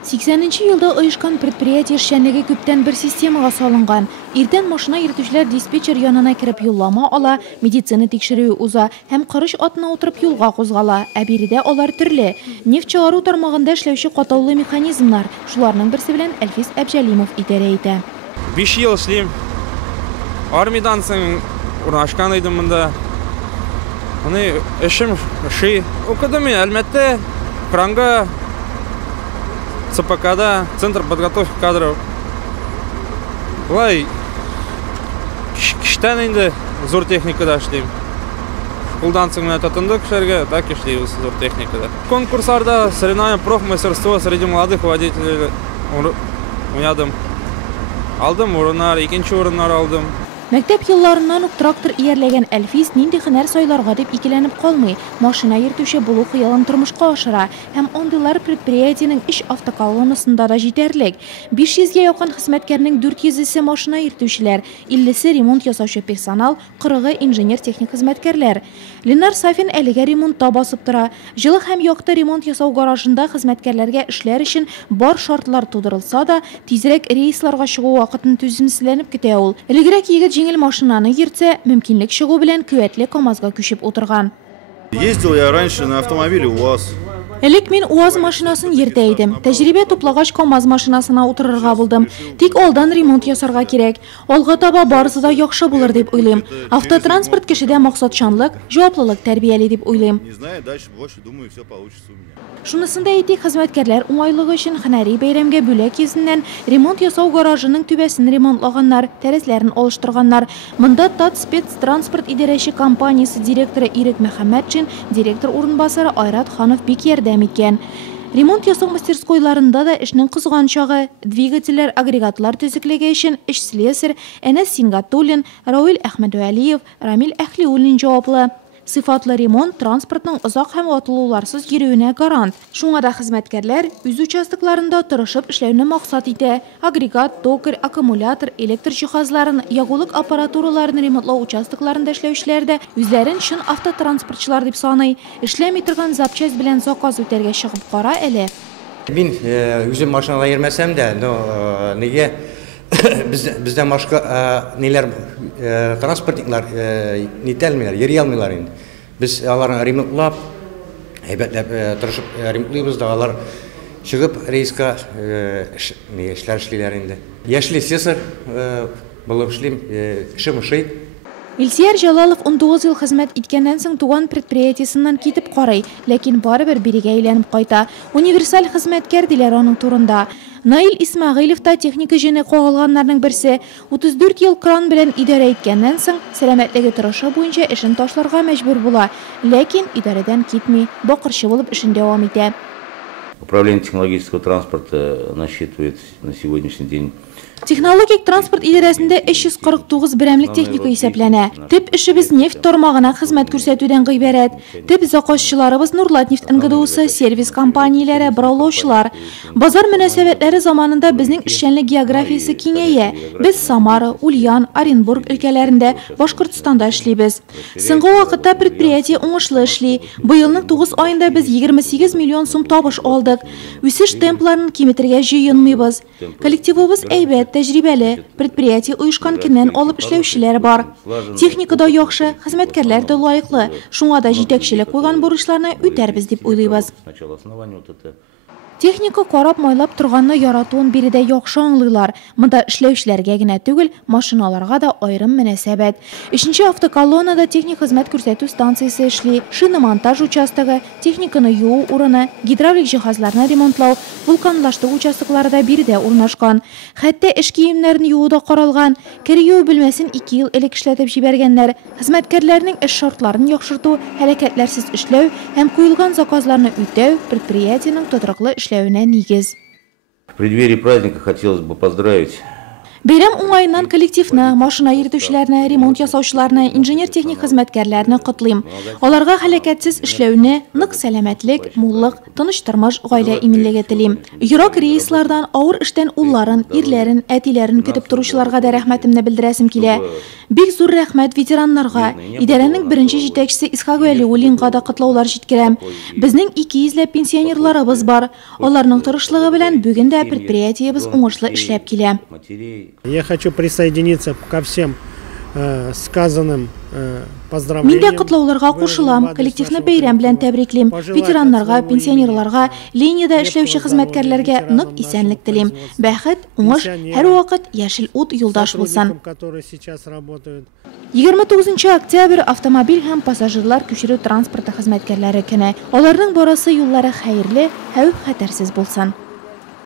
80-нче елда оешкан предприятие эшчәнлеге күптән бер системага салынган. Иртән машина йөртүчеләр диспетчер янына кирип юллама ала, медицина тикшерүе уза һәм кырыш атына утырып юлга кузгала. Ә биредә алар төрле. Нефть чыгару тармагында эшләүче катаулы механизмнар. Шуларның берсе белән Әлфис Әбҗәлимов идарә итә. 5 ел эшлим. Армиядан соң урнашкан идем монда. Аны эшем ши. Укыдым мин Әлмәттә, Кранга, ЦПКда, Центр подготовки кадров. Лай, киштән инде зур техникада эшлим. Шкулдан соң менә тотындык эшләргә, так эшлибез зур техникада. Конкурсларда соревнования профмастерство среди молодых водителей уйнадым. Алдым урыннар, икенче урыннар алдым. Мәктәп елларыннан ук трактор иярләгән Әлфис нинди һөнәр сайларга дип икеләнеп калмый. Машина йөртүче булу хыялын тормышка ашыра һәм андыйлар предприятиенең эш автоколоннасында да җитәрлек. 500-гә якын хезмәткәрнең 400-се машина йөртүчеләр, 50-се ремонт ясаучы персонал, 40-ы инженер-техник хезмәткәрләр. Ленар Сафин әлегә ремонтта басып тора. Җылы һәм якты ремонт ясау гаражында хезмәткәрләргә эшләр өчен бар шартлар тудырылса да, тизрәк рейсларга чыгу вакытын түземсезләнеп көтә ул. Элегрәк егет җиңел машинаны йөртсә, мөмкинлек чыгу белән куәтле КАМАЗга күчеп утырган. Ездил я раньше на автомобиле УАЗ. Элек мин УАЗ машинасын йөртә идем. Тәҗрибә туплагач КАМАЗ машинасына утырырга булдым. Тик алдан ремонт ясарга кирәк. Алга таба барысы да яхшы булыр дип уйлыйм. Автотранспорт кешедә максатчанлык, җаваплылык тәрбияли дип уйлыйм. Не знаю, дальше больше думаю, все получится у меня. Шунысында әйтик, хезмәткәрләр уңайлыгы өчен һөнәри бәйрәмгә бүләк йөзеннән ремонт ясау гаражының түбәсен ремонтлаганнар, тәрәзләрен алыштырганнар. Монда Татспецтранспорт идарәче компаниясе директоры Ирек Мәхәммәтшин, директор урынбасары Айрат Ханов бик ярдәм иткән. Ремонт ясау мастерскойларында да эшнең кызган чагы, двигательләр, агрегатлар төзеклеге өчен эш слесарь Әнәс Сингатуллин, Рауил Әхмәдвәлиев, Рамил Әхлиуллин җаваплы. Сыйфатлы ремонт транспортның озак һәм ватылуларсыз йөрүенә гарант. Шуңа да хезмәткәрләр үз участокларында тырышып эшләүне максат итә. Агрегат, токарь, аккумулятор, электр җиһазларын, ягулык аппаратураларын ремонтлау участокларында эшләүчеләр дә үзләрен чын автотранспортчылар дип саный. Эшләми торган запчасть белән заказ үтәргә чыгып кара әле. Мин үзем машинада йөрмәсәм дә, нигә бездә машка ниләр транспортниклар нителмиләр, йөри алмыйлар инде. Без аларны ремонтлап, әйбәтләп тырышып ремонтлыйбыз да, алар чыгып рейска эшләр эшлиләр инде. Яшьли слесарь булып эшлим, эшем ошый. Илсияр Җалалов 19 ел хезмәт иткәннән соң туган предприятиесеннән китеп карый, ләкин барыбер бирегә әйләнеп кайта. Универсаль хезмәткәр диләр аның турында. Наил Исмәгыйлев та техника җене кагылганнарның берсе. 34 ел кран белән идарә иткәннән соң сәламәтлеге торышы буенча эшен ташларга мәҗбүр була, ләкин идарәдән китми, бакырчы булып эшен дәвам итә. Управление технологического транспорта насчитывает на сегодняшний день. Технологик транспорт идарәсендә 349 берәмлек техника исәпләнә. Төп эшебез нефть тармагына хезмәт күрсәтүдән гыйбарәт. Төп заказчыларыбыз Нурлат нефть НГДУсы, сервис компанияләре, браулаучылар. Базар мөнәсәбәтләре заманында безнең эшчәнлек географиясе киңәя. Без Самара, Ульян, Оренбург өлкәләрендә, Башкортстанда эшлибез. Соңгы вакытта предприятие уңышлы эшли. Быелның 9 аенда без 28 миллион сум табыш алдык. Үсеш темпларын киметергә җыенмыйбыз. Коллективыбыз әйбәт, тәҗрибәле, предприятие уйышкан көннән алып эшләүчеләр бар. Техникада яхшы, хезмәткәрләр дә лаеклы. Шуңа да җитәкчелек куйган бурычларны үтәрбез дип уйлыйбыз. Техника карап майлап торганны яратуын биредә яхшы аңлыйлар. Монда эшләүчеләргә генә түгел, машиналарга да аерым мөнәсәбәт. 3нче автоколоннада техник хезмәт күрсәтү станциясе эшли, шиномонтаж участогы, техниканы юу урыны, гидравлик җиһазларны ремонтлау, вулканлаштыру участоклары да биредә урнашкан. Хәтта эш киемнәрен юу да каралган. Кер-юу белмәсен 2 ел элек эшләтеп җибәргәннәр. Хезмәткәрләрнең эш шартларын яхшырту, хәрәкәтләрсез эшләү һәм куелган заказларны үтәү предприятиенең тотрыклы эшләүенә нигез. В преддверии праздника хотелось бы поздравить. Бәйрәм уңайынан коллективны, машина йөртүчеләрне, ремонт ясаучыларны, инженер-техник хезмәткәрләрне котлыйм. Аларга һәлакәтсез эшләүне, нык сәламәтлек, муллык, тыныч тормыш, гаилә иминлеге телим. Ерак рейслардан авыр эштән улларын, ирләрен, әтиләрен көтеп торучыларга да рәхмәтемне белдерәсем килә. Бик зур рәхмәт ветераннарга, идарәнең беренче җитәкчесе Исхак Вәлиуллинга да котлаулар җиткерәм. Безнең 200 пенсионерларыбыз бар. Аларның тырышлыгы белән бүген дә предприятиебез уңышлы эшләп килә. Я хочу присоединиться ко всем сказанным поздравлениям. Мин дә котлауларга кушылам, коллективны бәйрәм белән тәбриклим. Ветераннарга, пенсионерларга, линияда эшләүче хезмәткәрләргә нык исәнлек телим. Бәхет, уңыш һәрвакыт яшел ут юлдаш булсын. 29 октябрь автомобиль һәм пассажирлар күчерү транспорты хезмәткәрләре көне. Аларның барасы юллары хәерле, хәвеф-хәтәрсез булсын.